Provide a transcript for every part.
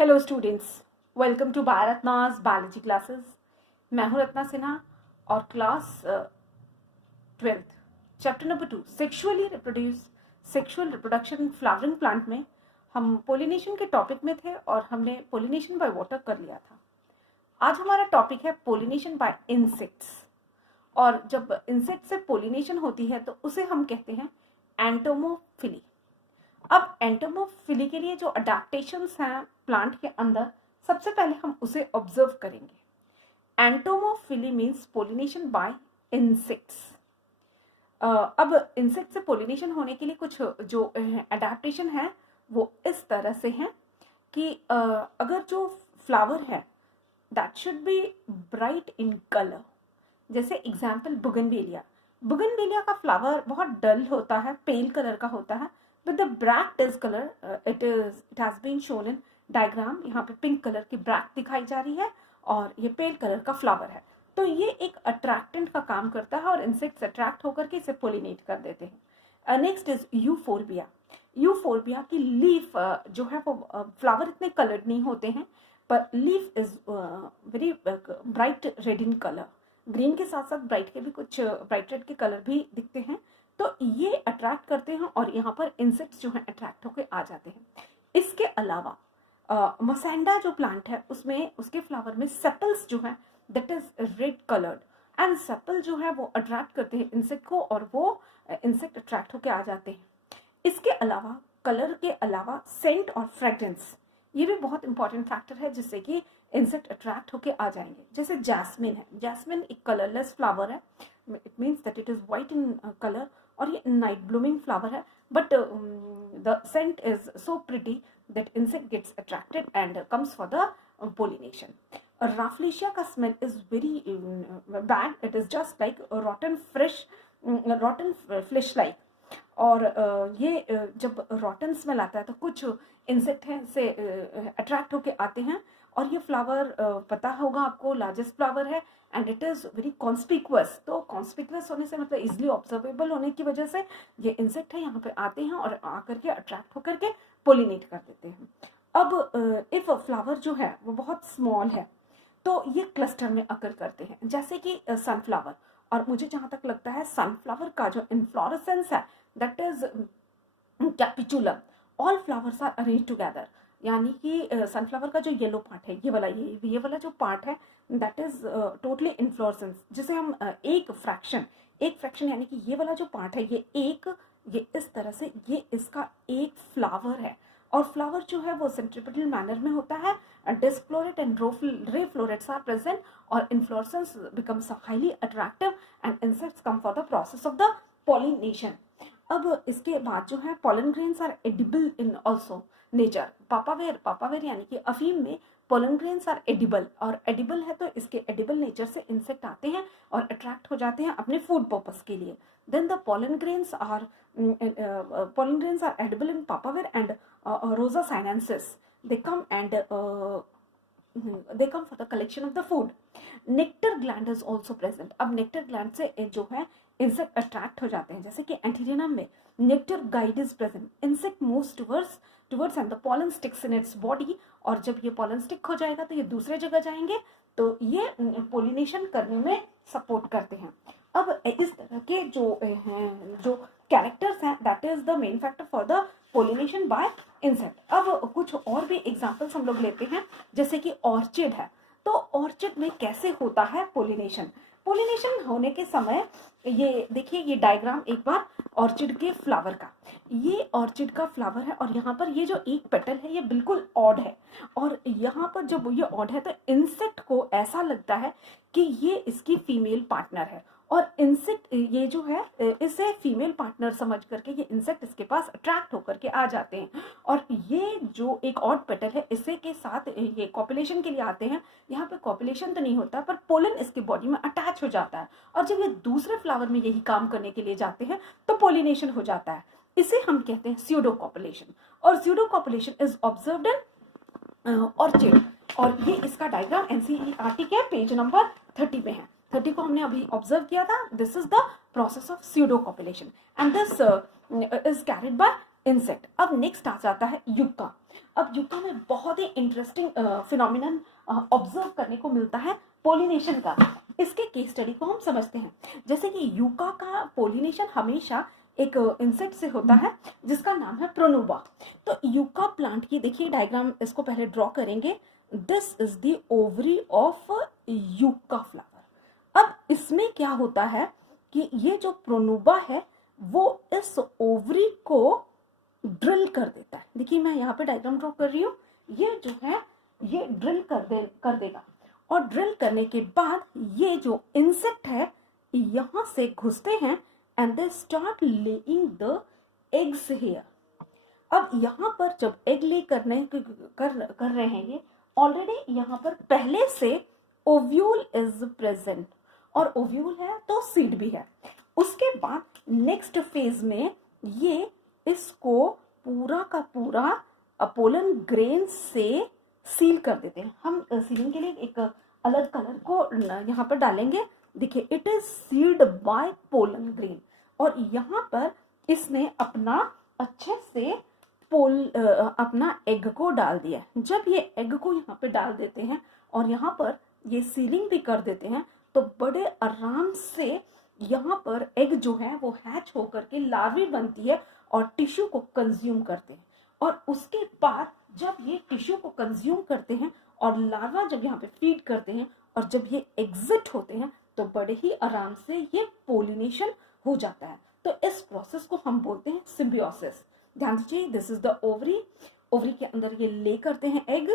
Hello students, welcome to भारतनाज biology classes. मैं हूं रत्ना सिन्हा और class 12th chapter number 2 sexual reproduction flowering plant में हम पोलिनेशन के टॉपिक में थे और हमने पोलिनेशन बाय वाटर कर लिया था। आज हमारा टॉपिक है पोलिनेशन बाय इंसेक्ट्स, और जब इंसेक्ट से पोलिनेशन होती है तो उसे हम कहते हैं एंटोमोफिली। अब एंटोमोफिली के लिए जो अडेप्टेशंस हैं प्लांट के अंदर, सबसे पहले हम उसे ऑब्जर्व करेंगे। Entomophily means pollination bye insects. अब इंसेक्ट से पोलिनेशन होने के लिए कुछ जो अडेप्टेशन है वो इस तरह से हैं कि अगर जो फ्लावर है that should be bright in colour. जैसे एग्जाम्पल बुगनविलिया का फ्लावर बहुत डल होता है, पेल कलर का होता है, with the bracts is color, it has been shown in diagram। यहाँ पे पिंक कलर की ब्रैक्ट दिखाई जा रही है और ये पेल कलर का फ्लावर है। तो ये एक अट्रैक्टेंट का काम करता है और इंसेक्ट्स अट्रैक्ट होकर के इसे पोलिनेट कर देते हैं। नेक्स्ट इज यूफोर्बिया की लीफ जो है वो फ्लावर इतने कलर्ड नहीं होते हैं, पर leaf is very bright red in colour. Green के साथ साथ ब्राइट के भी कुछ ब्राइट रेड के कलर भी दिखते हैं, तो ये अट्रैक्ट करते हैं और यहाँ पर इंसेक्ट्स जो हैं अट्रैक्ट होकर आ जाते हैं। इसके अलावा मसेंडा जो प्लांट है उसमें उसके फ्लावर में सेपल्स जो है that is red coloured, and sepal जो है वो अट्रैक्ट करते हैं इंसेक्ट को और वो इंसेक्ट अट्रैक्ट होकर आ जाते हैं। इसके अलावा कलर के अलावा सेंट और फ्रेग्रेंस, ये भी बहुत इंपॉर्टेंट फैक्टर है जिससे कि इंसेक्ट अट्रैक्ट होके आ जाएंगे। जैसे जैस्मिन है, जैस्मिन एक कलरलेस फ्लावर है, it means that it is white in colour और ये नाइट ब्लूमिंग फ्लावर है, but the scent is so pretty that insect gets attracted and comes for the pollination. Rafflesia का smell is very bad, it is just like rotten flesh like. और ये जब रॉटन smell आता है तो कुछ insect हैं से अट्रैक्ट होके आते हैं, और ये फ्लावर पता होगा आपको लार्जेस्ट फ्लावर है and it is very conspicuous. तो कॉन्स्पिक्वस होने से मतलब इजिली ऑब्जर्वेबल होने की वजह से ये इंसेक्ट है यहाँ पे आते हैं और आकर के अट्रैक्ट होकर के पोलिनेट कर देते हैं। अब इफ फ्लावर जो है वो बहुत स्मॉल है तो ये क्लस्टर में अकर करते हैं, जैसे कि सनफ्लावर। और मुझे जहाँ तक लगता है सनफ्लावर का जो इन्फ्लोरेसेंस है that is capitulum, all flowers are arrange together. यानी कि सनफ्लावर का जो येलो पार्ट है, ये वाला जो पार्ट है दैट इज टोटली इन्फ्लोरेसेंस, जिसे हम एक फ्रैक्शन यानी कि ये वाला जो पार्ट है ये इस तरह से ये इसका एक फ्लावर है। और फ्लावर जो है वो सेंट्रिपेटल मैनर में होता है, disc floret and ray florets are present और inflorescence becomes highly attractive and insects come for the process of the pollination. अब इसके बाद जो है pollen grains are edible in also nature. Papaver यानी कि अफीम में पोलन ग्रेन्स आर एडिबल, और एडिबल है तो इसके एडिबल नेचर से इंसेक्ट आते हैं और अट्रैक्ट हो जाते हैं अपने फूड पर्पस के लिए। Then the pollen grains are edible in Papaver and Rosa sinensis. they come for the collection of the food. Nectar gland is also present. अब नेक्टर ग्लैंड से जो है इंसेक्ट अट्रैक्ट हो जाते हैं, जैसे कि एंटीरियम में nectar guide is present. Insect moves towards and the pollen sticks in its body, और जब ये पॉलन स्टिक हो जाएगा तो ये दूसरे जगह जाएंगे, तो ये पोलिनेशन करने में सपोर्ट करते हैं। अब इस तरह के जो कैरेक्टर्स हैं that is the main factor for the pollination bye insect. अब कुछ और भी एग्जांपल्स हम लोग लेते हैं, जैसे कि ऑर्चिड है। तो ऑर्चिड में कैसे होता है पोलिनेशन होने के समय, ये देखिए ये डायग्राम एक बार ऑर्चिड के फ्लावर का, ये ऑर्चिड का फ्लावर है और यहाँ पर ये जो एक पेटल है ये बिल्कुल ऑड है, और यहाँ पर जब ये ऑड है तो इंसेक्ट को ऐसा लगता है कि ये इसकी फीमेल पार्टनर है, और इंसेक्ट ये जो है इसे फीमेल पार्टनर समझ करके ये इंसेक्ट इसके पास अट्रैक्ट होकर के आ जाते हैं। और ये जो एक ऑड पेटल है इसे के साथ ये कॉपुलेशन के लिए आते हैं। यहाँ पे कॉपुलेशन तो नहीं होता पर पोलन इसकी बॉडी में अटैच हो जाता है, और जब ये दूसरे फ्लावर में यही काम करने के लिए जाते हैं तो पोलिनेशन हो जाता है। इसे हम कहते हैं स्यूडो कॉपुलेशन, और pseudo copulation is observed in orchid. और ये इसका डायग्राम एनसीईआरटी के पेज नंबर 30 पे है। 30 को हमने अभी ऑब्जर्व किया था। This is the process of pseudo copulation and this is carried by insect. अब नेक्स्ट आ जाता है यूका। अब यूका में बहुत ही इंटरेस्टिंग फिनोमिनन ऑब्जर्व करने को मिलता है पोलिनेशन का। इसके केस स्टडी को हम समझते हैं। जैसे कि यूका का पोलिनेशन हमेशा एक इंसेक्ट से होता है जिसका नाम है प्रोनुबा। तो यूका प्लांट की देखिए डायग्राम, इसको पहले ड्रॉ करेंगे। This is the ovary of yucca flower. अब इसमें क्या होता है कि ये जो प्रोनुबा है वो इस ओवरी को ड्रिल कर देता है। देखिए मैं यहाँ पे डायग्राम ड्रॉ कर रही हूँ, ये जो है ये ड्रिल कर देगा, और ड्रिल करने के बाद ये जो इंसेक्ट है यहाँ से घुसते हैं and they start laying the eggs here. अब यहाँ पर जब एग ले कर रहे हैं ये, ऑलरेडी यहाँ पर पहले से ओव्यूल इज प्रेजेंट, और ओव्यूल है तो सीड भी है। उसके बाद नेक्स्ट फेज में ये इसको पूरा का पूरा पोलन ग्रेन से सील कर देते हैं। हम सीलिंग के लिए एक अलग कलर को यहाँ पर डालेंगे। देखिए it is sealed by pollen grain, और यहाँ पर इसने अपना अच्छे से अपना एग को डाल दिया। जब ये एग को यहाँ पे डाल देते हैं और यहाँ पर ये सीलिंग भी कर देते हैं, तो बड़े आराम से यहाँ पर एग जो है वो हैच होकर के लार्वी बनती है और टिश्यू को कंज्यूम करते हैं। और उसके बाद जब ये टिश्यू को कंज्यूम करते हैं और लार्वा जब यहाँ पे फीड करते हैं और जब ये एग्जिट होते हैं, तो बड़े ही आराम से ये पोलिनेशन हो जाता है। तो इस प्रोसेस को हम बोलते हैं सिम्बियोसिस। ध्यान दीजिए, this is the ovary. Ovary के अंदर ये ले करते हैं एग,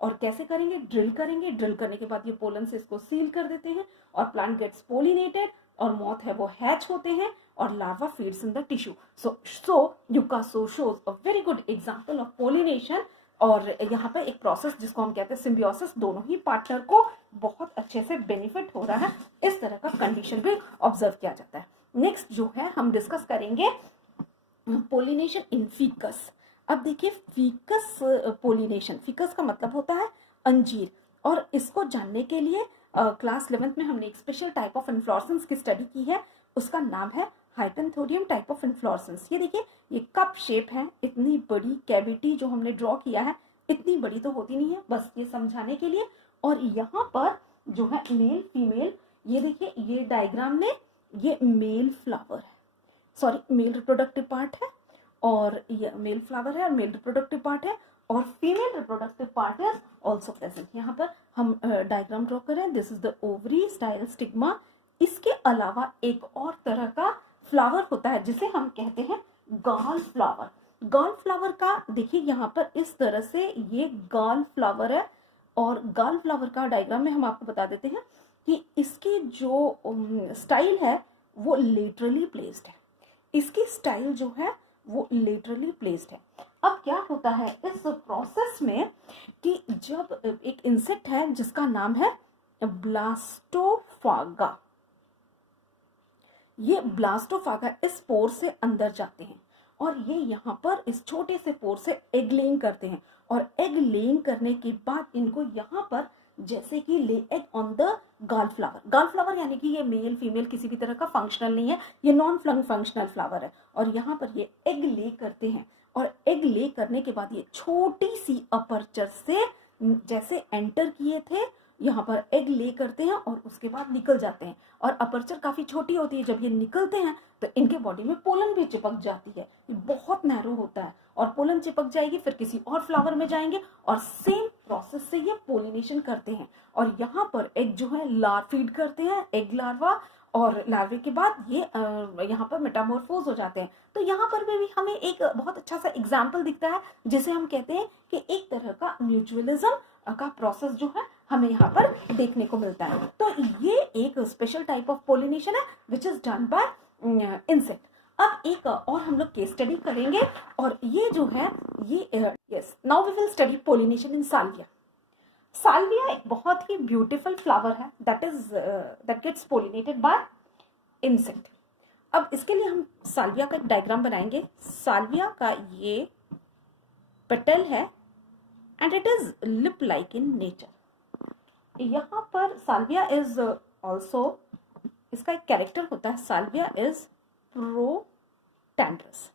और कैसे करेंगे, ड्रिल करेंगे। ड्रिल करने के बाद ये पोलन से इसको सील कर देते हैं और प्लांट गेट्स पोलिनेटेड, और मॉथ है वो हैच होते हैं और larva feeds in the tissue. So yucca shows a very good example of pollination. और यहाँ पे एक प्रोसेस जिसको हम कहते हैं सिम्बियोसिस, दोनों ही पार्टनर को बहुत अच्छे से बेनिफिट हो रहा है, इस तरह का कंडीशन भी ऑब्जर्व किया जाता है। नेक्स्ट जो है हम डिस्कस करेंगे पोलिनेशन इन फीकस। अब देखिए फीकस पोलिनेशन, फीकस का मतलब होता है अंजीर, और इसको जानने के लिए क्लास 11th में हमने एक स्पेशल टाइप ऑफ इन्फ्लोरेसेंस की स्टडी की है। उसका नाम है हाइपेंथोडियम टाइप ऑफ इन्फ्लोरेसेंस। ये देखिए ये कप शेप है, इतनी बड़ी कैविटी जो हमने ड्रॉ किया है, इतनी बड़ी तो होती नहीं है, बस ये समझाने के लिए। और यहाँ पर जो है मेल फीमेल, ये देखिए ये डायग्राम में ये मेल फ्लावर है, सॉरी मेल रिप्रोडक्टिव पार्ट है, और ये मेल फ्लावर है और मेल रिप्रोडक्टिव पार्ट है, और female reproductive part is also present. यहाँ पर हम डायग्राम ड्रॉ करें, this is the ovary style stigma. इसके अलावा एक और तरह का फ्लावर होता है जिसे हम कहते हैं गॉल फ्लावर। गॉल फ्लावर का देखिए यहाँ पर इस तरह से ये गॉल फ्लावर है, और गॉल फ्लावर का डायग्राम में हम आपको बता देते हैं कि इसकी जो स्टाइल है वो लेटरली प्लेस्ड है। इसकी स्टाइल जो है वो लेटरली प्लेस्ड है। अब क्या होता है इस प्रोसेस में कि जब एक इंसेक्ट है जिसका नाम है ब्लास्टोफागा, ये ब्लास्टोफागा इस पोर से अंदर जाते हैं और ये यहाँ पर इस छोटे से पोर से एग लेइंग करते हैं, और एग लेइंग करने के बाद इनको यहाँ पर जैसे कि lay egg on the gall flower. Gall flower यानी कि ये मेल फीमेल किसी भी तरह का फंक्शनल नहीं है, ये नॉन फंक्शनल फ्लावर है। और यहाँ पर ये एग ले करते हैं, और एग ले करने के बाद ये छोटी सी अपर्चर से जैसे एंटर किए थे यहाँ पर एग ले करते हैं और उसके बाद निकल जाते हैं। और अपर्चर काफ़ी छोटी होती है, जब ये निकलते हैं तो इनके बॉडी में पोलन भी चिपक जाती है। ये बहुत नैरो होता है, और पोलन चिपक जाएगी, फिर किसी और फ्लावर में जाएंगे और सेम प्रोसेस से ये पोलिनेशन करते हैं। और यहाँ पर एग जो है फीड करते हैं, एग लार्वा, और लार्वे के बाद ये यहाँ पर मेटामॉर्फोज हो जाते हैं। तो यहाँ पर भी हमें एक बहुत अच्छा सा एग्जाम्पल दिखता है जिसे हम कहते हैं कि एक तरह का म्यूचुअलिज्म का प्रोसेस जो है हमें यहाँ पर देखने को मिलता है। तो ये एक स्पेशल टाइप ऑफ पोलिनेशन है which is done by insect. अब एक और हम लोग केस स्टडी करेंगे, और ये जो है ये yes now we will study pollination in salvia. Salvia एक बहुत ही ब्यूटीफुल फ्लावर है that gets pollinated by insect. अब इसके लिए हम साल्विया का एक डायग्राम बनाएंगे। साल्विया का ये पेटल है and it is lip like in nature. यहाँ पर साल्विया इज ऑल्सो, इसका एक कैरेक्टर होता है, साल्विया इज प्रोटैंड्रस।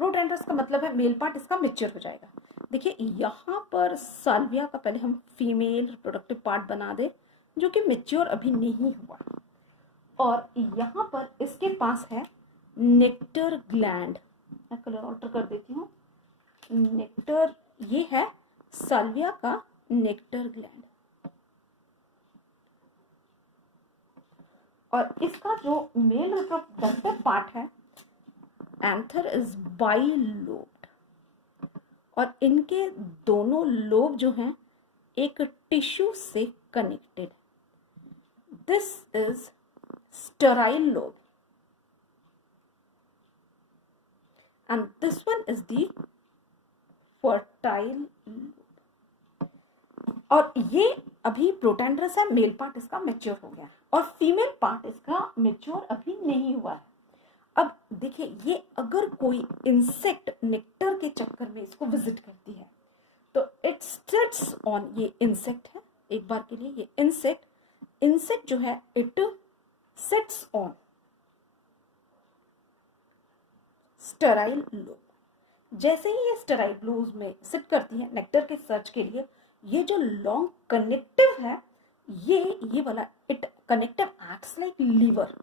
प्रोडेंड्रस का मतलब है मेल पार्ट इसका मेच्योर हो जाएगा। देखिए यहाँ पर साल्विया का पहले हम फीमेल रिप्रोडक्टिव पार्ट बना दे जो कि मेच्योर अभी नहीं हुआ, और यहाँ पर इसके पास है नेक्टर ग्लैंड। मैं कलर ऑल्टर कर देती हूँ। नेक्टर, ये है साल्विया का नेक्टर ग्लैंड, और इसका जो मेल रिप्रोडक्टिव पार्ट है एंथर इज बाइलोब्ड, और इनके दोनों लोब जो हैं एक टिश्यू से connected. This is sterile lobe and this one is the fertile lobe। और ये अभी प्रोटेंड्रस है, मेल पार्ट इसका मेच्योर हो गया, और फीमेल पार्ट इसका मेच्योर अभी नहीं हुआ है। अब देखिए ये अगर कोई इंसेक्ट नेक्टर के चक्कर में इसको विजिट करती है तो इट सिट्स ऑन, ये इंसेक्ट है, एक बार के लिए ये इंसेक्ट जो है it sits on sterile lobe. जैसे ही ये स्टेराइल लोब में सिट करती है नेक्टर के सर्च के लिए, ये जो लॉन्ग कनेक्टिव है ये वाला it connective acts like lever,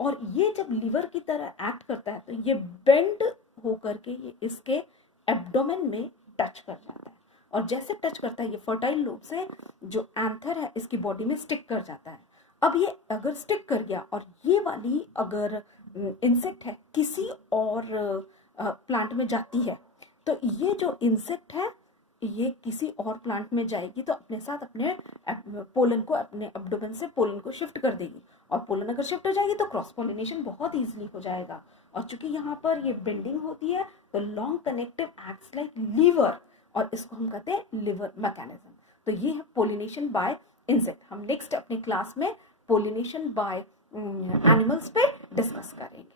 और ये जब लीवर की तरह एक्ट करता है तो ये बेंड होकर के ये इसके एब्डोमेन में टच कर जाता है, और जैसे टच करता है ये फर्टाइल लोब से जो एंथर है इसकी बॉडी में स्टिक कर जाता है। अब ये अगर स्टिक कर गया और ये वाली अगर इंसेक्ट है किसी और प्लांट में जाती है, तो ये जो इंसेक्ट है ये किसी और प्लांट में जाएगी तो अपने साथ अपने पोलन को, अपने एब्डोमेन से पोलन को शिफ्ट कर देगी, और पोलन अगर शिफ्ट हो जाएगी तो क्रॉस पोलिनेशन बहुत इजीली हो जाएगा। और चूंकि यहाँ पर ये बेंडिंग होती है तो long connective acts like lever, और इसको हम कहते हैं लिवर मैकेनिज्म। तो ये है पोलिनेशन बाय इंसेक्ट। हम नेक्स्ट अपने क्लास में पोलिनेशन बाय एनिमल्स पे डिस्कस करेंगे।